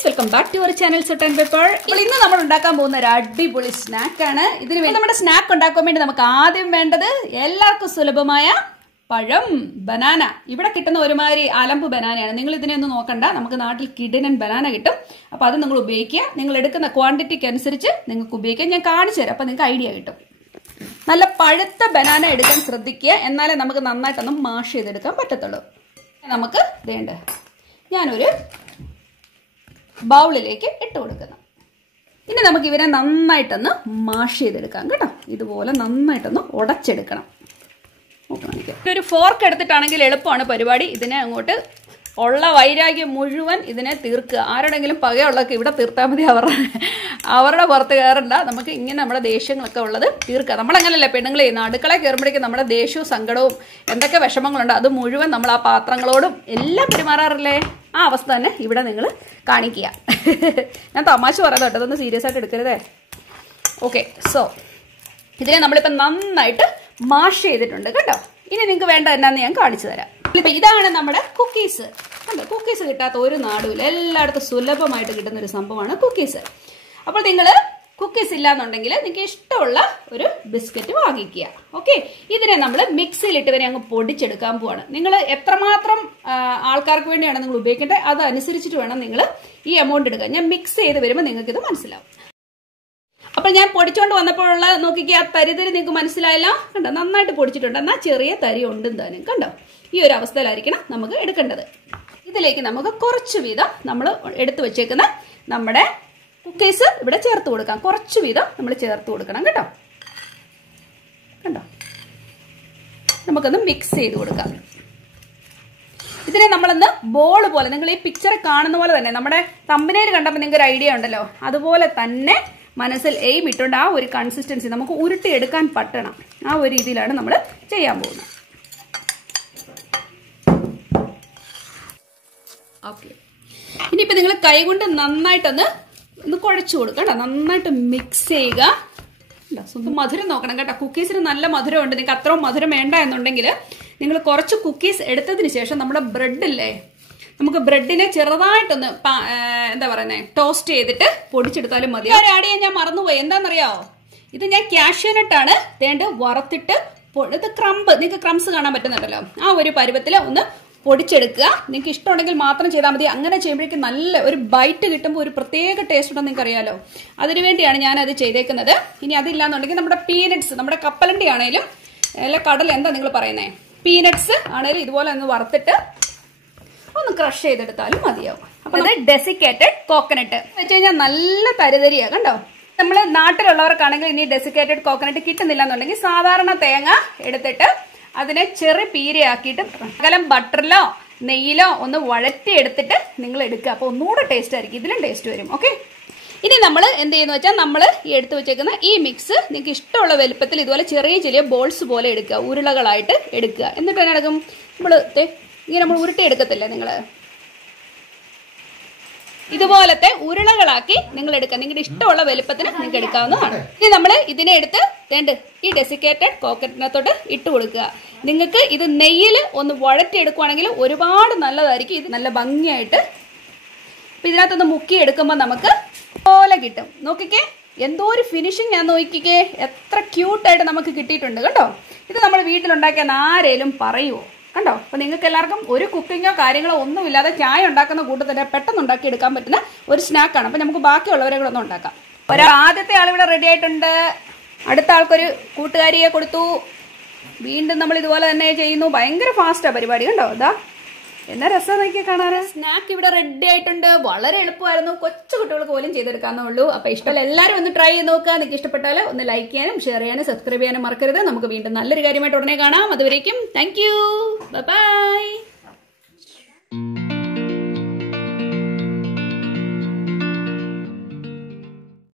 Guys, welcome back to our channel salt and pepper. ഇന്ന് നമ്മൾ ഉണ്ടാക്കാൻ പോകുന്ന ഒരു അടിപൊളി സ്നാക്കാണ്. ഇതിന് വേണ്ടി നമ്മുടെ സ്നാക്ക് ഉണ്ടാക്കാൻ വേണ്ടി നമുക്ക് ആദ്യം വേണ്ടത് എല്ലാവർക്കും സുലഭമായ പഴം, ബനാന. ഇവിടെ കിട്ടുന്ന ഒരുമാതിരി അലമ്പ് ബനാനയാണ്. നിങ്ങൾ ഇതിനെ ഒന്നും നോക്കണ്ട, നമുക്ക് നാട്ടിൽ കിടിലൻ ബനാന കിട്ടും. അപ്പൊ അത് നിങ്ങൾ ഉപയോഗിക്കുക. നിങ്ങൾ എടുക്കുന്ന ക്വാണ്ടിറ്റിക്ക് അനുസരിച്ച് നിങ്ങൾക്ക് ഉപയോഗിക്കാം. ഞാൻ കാണിച്ചു തരാം, അപ്പൊ നിങ്ങൾക്ക് ഐഡിയ കിട്ടും. നല്ല പഴുത്ത ബനാന എടുക്കാൻ ശ്രദ്ധിക്കുക, എന്നാലേ നമുക്ക് നന്നായിട്ടൊന്ന് മാഷ് ചെയ്തെടുക്കാൻ പറ്റത്തുള്ളൂ. നമുക്ക് വേണ്ട ഞാനൊരു ബൗളിലേക്ക് ഇട്ട് കൊടുക്കുന്നു. ഇനി നമുക്ക് ഇവരെ നന്നായിട്ടൊന്ന് മാഷ് ചെയ്തെടുക്കാം കേട്ടോ. ഇതുപോലെ നന്നായിട്ടൊന്ന് ഉടച്ചെടുക്കണം. ഒരു ഫോർക്ക് എടുത്തിട്ടാണെങ്കിൽ എളുപ്പമാണ് പരിപാടി. ഇതിനെ അങ്ങോട്ട് ഉള്ള വൈരാഗ്യം മുഴുവൻ ഇതിനെ തീർക്കുക. ആരോടെങ്കിലും പകയുള്ളതൊക്കെ ഇവിടെ തീർത്താൽ മതി, അവരുടെ പുറത്ത് കയറണ്ട. നമുക്ക് ഇങ്ങനെ നമ്മുടെ ദേഷ്യങ്ങളൊക്കെ ഉള്ളത് തീർക്കുക. നമ്മളങ്ങനല്ലേ പെണ്ണുങ്ങൾ ചെയ്യുന്ന, അടുക്കളയിൽ കയറുമ്പോഴേക്കും നമ്മുടെ ദേഷ്യവും സങ്കടവും എന്തൊക്കെ വിഷമങ്ങളുണ്ട് അത് മുഴുവൻ നമ്മൾ ആ പാത്രങ്ങളോടും എല്ലാം പെരുമാറാറില്ലേ? ആ അവസ്ഥ തന്നെ ഇവിടെ നിങ്ങൾ കാണിക്കുക. ഞാൻ തമാശ പറയാം കേട്ടോ, അതൊന്ന് സീരിയസ് ആയിട്ട് എടുക്കരുതേ. ഓക്കെ, സോ ഇതിനെ നമ്മളിപ്പോൾ നന്നായിട്ട് മാഷ് ചെയ്തിട്ടുണ്ട് കേട്ടോ. ഇനി നിങ്ങൾക്ക് വേണ്ട എന്നാന്ന് ഞാൻ കാണിച്ചു തരാം. ഇപ്പം ഇതാണ് നമ്മുടെ കുക്കീസ്. അല്ല, കുക്കീസ് കിട്ടാത്ത ഒരു നാടുമില്ല, എല്ലായിടത്തും സുലഭമായിട്ട് കിട്ടുന്ന ഒരു സംഭവമാണ് കുക്കീസ്. അപ്പോൾ നിങ്ങൾ കുക്കീസ് ഇല്ലാന്നുണ്ടെങ്കിൽ നിങ്ങൾക്ക് ഇഷ്ടമുള്ള ഒരു ബിസ്ക്കറ്റ് വാങ്ങിക്കുക. ഓക്കെ, ഇതിനെ നമ്മൾ മിക്സിയിലിട്ട് വരെ അങ്ങ് പൊടിച്ചെടുക്കാൻ പോവാണ്. നിങ്ങൾ എത്രമാത്രം ആൾക്കാർക്ക് വേണ്ടിയാണ് നിങ്ങൾ ഉപയോഗിക്കേണ്ടത് അതനുസരിച്ചിട്ട് വേണം നിങ്ങൾ ഈ എമൗണ്ട് എടുക്കുക. ഞാൻ മിക്സ് ചെയ്ത് വരുമ്പോൾ നിങ്ങൾക്കിത് മനസ്സിലാവും. അപ്പോൾ ഞാൻ പൊടിച്ചോണ്ട് വന്നപ്പോഴുള്ള നോക്കിക്കുക, ആ തരിതരി നിങ്ങൾക്ക് മനസ്സിലായല്ലോ. കണ്ടോ, നന്നായിട്ട് പൊടിച്ചിട്ടുണ്ട്. എന്നാൽ ചെറിയ തരി ഉണ്ടും താനും. കണ്ടോ, ഈ ഒരു അവസ്ഥയിലായിരിക്കണം നമുക്ക് എടുക്കേണ്ടത്. ഇതിലേക്ക് നമുക്ക് കുറച്ച് വീതം നമ്മൾ എടുത്തു വെച്ചേക്കുന്ന നമ്മുടെ കുക്കീസ് ഇവിടെ ചേർത്ത് കൊടുക്കാം. കുറച്ച് വീതം നമ്മൾ ചേർത്ത് കൊടുക്കണം കേട്ടോ. കണ്ടോ, നമുക്കൊന്ന് മിക്സ് ചെയ്ത് കൊടുക്കാം. ഇതിനെ നമ്മളൊന്ന് ബോൾ പോലെ, നിങ്ങൾ ഈ പിക്ചർ കാണുന്ന പോലെ തന്നെ, നമ്മുടെ തമ്പനയിൽ കണ്ടപ്പോൾ നിങ്ങൾക്ക് ഒരു ഐഡിയ ഉണ്ടല്ലോ, അതുപോലെ തന്നെ മനസ്സിൽ എയിം ഇട്ടുകൊണ്ട് ആ ഒരു കൺസിസ്റ്റൻസി നമുക്ക് ഉരുട്ടിയെടുക്കാൻ പറ്റണം. ആ ഒരു രീതിയിലാണ് നമ്മൾ ചെയ്യാൻ പോകുന്നത്. ഓക്കെ, ഇനിയിപ്പോൾ നിങ്ങൾ കൈകൊണ്ട് നന്നായിട്ടൊന്ന് കുഴച്ചു കൊടുക്കണം. നന്നായിട്ട് മിക്സ് ചെയ്യുക. മധുരം നോക്കണം കേട്ടോ. കുക്കീസിന് നല്ല മധുരമുണ്ട്. നിങ്ങൾക്ക് അത്രയും മധുരം വേണ്ട എന്നുണ്ടെങ്കിൽ നിങ്ങൾ കുറച്ച് കുക്കീസ് എടുത്തതിന് ശേഷം നമ്മുടെ ബ്രെഡില്ലേ, നമുക്ക് ബ്രെഡിനെ ചെറുതായിട്ടൊന്ന് എന്താ പറയുന്നത്, ടോസ്റ്റ് ചെയ്തിട്ട് പൊടിച്ചെടുത്താലും മതി. ആഡ് ചെയ്യാൻ ഞാൻ മറന്നുപോയി. എന്താണെന്നറിയാവോ, ഇത് ഞാൻ കാഷ്യൂനട്ടാണ് തേണ്ട് വറുത്തിട്ട്, ഇത് ക്രംബ്, നിങ്ങൾക്ക് ക്രംസ് കാണാൻ പറ്റുന്നുണ്ടല്ലോ, ആ ഒരു പരുവത്തിൽ ഒന്ന് പൊടിച്ചെടുക്കുക. നിങ്ങൾക്ക് ഇഷ്ടമുണ്ടെങ്കിൽ മാത്രം ചെയ്താൽ മതി. അങ്ങനെ ചെയ്യുമ്പോഴേക്കും നല്ല ഒരു ബൈറ്റ് കിട്ടുമ്പോൾ ഒരു പ്രത്യേക ടേസ്റ്റ് ഉണ്ടെന്ന് നിങ്ങൾക്ക് അറിയാലോ. അതിനുവേണ്ടിയാണ് ഞാനത് ചെയ്തേക്കുന്നത്. ഇനി അതില്ലാന്നുണ്ടെങ്കിൽ നമ്മുടെ പീനട്സ്, നമ്മുടെ കപ്പലണ്ടി ആണേലും അല്ല കടൽ, എന്താ നിങ്ങൾ പറയുന്നത്, പീനട്സ് ആണേലും ഇതുപോലെ ഒന്ന് വറുത്തിട്ട് ഒന്ന് ക്രഷ് ചെയ്തെടുത്താലും മതിയാവും. അപ്പൊ അത് ഡെസിക്കേറ്റഡ് കോക്കനട്ട് വെച്ച് കഴിഞ്ഞാൽ നല്ല തരിതരിയാ. കണ്ടോ, നമ്മൾ നാട്ടിലുള്ളവർക്കാണെങ്കിൽ ഇനി ഡെസിക്കേറ്റഡ് കോക്കനട്ട് കിട്ടുന്നില്ല എന്നുണ്ടെങ്കിൽ സാധാരണ തേങ്ങ എടുത്തിട്ട് അതിനെ ചെറു പീരയാക്കിയിട്ട് ശകലം ബട്ടറിലോ നെയ്യിലോ ഒന്ന് വഴറ്റി എടുത്തിട്ട് നിങ്ങൾ എടുക്കുക. അപ്പോൾ ഒന്നുകൂടെ ടേസ്റ്റ് ആയിരിക്കും, ഇതിലും ടേസ്റ്റ് വരും. ഓക്കെ, ഇനി നമ്മൾ എന്ത് ചെയ്യുന്ന വെച്ചാൽ നമ്മൾ ഈ എടുത്തു വെച്ചേക്കുന്ന ഈ മിക്സ് നിങ്ങൾക്ക് ഇഷ്ടമുള്ള വലുപ്പത്തിൽ ഇതുപോലെ ചെറിയ ചെറിയ ബോൾസ് പോലെ എടുക്കുക, ഉരുളകളായിട്ട് എടുക്കുക. എന്നിട്ട് അതിനടക്കും നമ്മൾ ഇങ്ങനെ നമ്മൾ ഉരുട്ടി എടുക്കത്തില്ലേ, നിങ്ങൾ ഇതുപോലത്തെ ഉരുളകളാക്കി നിങ്ങൾ എടുക്കുക. നിങ്ങളുടെ ഇഷ്ടമുള്ള വലുപ്പത്തിന് നിങ്ങൾക്ക് എടുക്കാവുന്നതാണ്. ഇനി നമ്മൾ ഇതിനെ എടുത്ത് ഈ ഡെസിക്കേറ്റഡ് കോക്കനട്ടോട്ട് ഇട്ട് കൊടുക്കുക. നിങ്ങൾക്ക് ഇത് നെയ്യിൽ ഒന്ന് വഴറ്റി എടുക്കുവാണെങ്കിൽ ഒരുപാട് നല്ലതായിരിക്കും. ഇത് നല്ല ഭംഗിയായിട്ട് ഇപ്പം ഇതിനകത്തൊന്ന് മുക്കി എടുക്കുമ്പോൾ നമുക്ക് പോലെ കിട്ടും. നോക്കിക്കേ, എന്തോ ഒരു ഫിനിഷിങ് ഞാൻ നോക്കിക്കേ, എത്ര ക്യൂട്ടായിട്ട് നമുക്ക് കിട്ടിയിട്ടുണ്ട് കേട്ടോ. ഇത് നമ്മൾ വീട്ടിലുണ്ടാക്കിയാൽ ആരേലും പറയുമോ? കണ്ടോ, അപ്പൊ നിങ്ങൾക്ക് എല്ലാവർക്കും ഒരു കുക്കിങ്ങോ കാര്യങ്ങളോ ഒന്നുമില്ലാതെ ചായ ഉണ്ടാക്കുന്ന കൂട്ടത്തിൽ പെട്ടെന്ന് ഉണ്ടാക്കി എടുക്കാൻ പറ്റുന്ന ഒരു സ്നാക്കാണ്. അപ്പൊ നമുക്ക് ബാക്കിയുള്ളവരെ കൂടെ ഒന്ന് ഉണ്ടാക്കാം. ആദ്യത്തെ ആളിവിടെ റെഡി ആയിട്ടുണ്ട്. അടുത്ത ആൾക്കൊരു കൂട്ടുകാരിയെ കൊടുത്തു. വീണ്ടും നമ്മൾ ഇതുപോലെ തന്നെ ചെയ്യുന്നു. ഭയങ്കര ഫാസ്റ്റാ പരിപാടി. കണ്ടോ, ഇതാ എന്നാ രസം നോക്കിയാൽ കാണാറ്. സ്നാക്ക് ഇവിടെ റെഡി ആയിട്ടുണ്ട്. വളരെ എളുപ്പമായിരുന്നു. കൊച്ചു കുട്ടികൾക്ക് പോലും ചെയ്തെടുക്കാന്നേ ഉള്ളൂ. അപ്പൊ ഇഷ്ടമല്ല എല്ലാവരും ഒന്ന് ട്രൈ ചെയ്ത് നോക്കുക. നിങ്ങൾക്ക് ഇഷ്ടപ്പെട്ടാൽ ഒന്ന് ലൈക്ക് ചെയ്യാനും ഷെയർ ചെയ്യാനും സബ്സ്ക്രൈബ് ചെയ്യാനും മറക്കരുത്. നമുക്ക് വീണ്ടും നല്ലൊരു കാര്യമായിട്ട് ഉടനെ കാണാം. അതുവരേക്കും താങ്ക് യു, ബൈ ബൈ.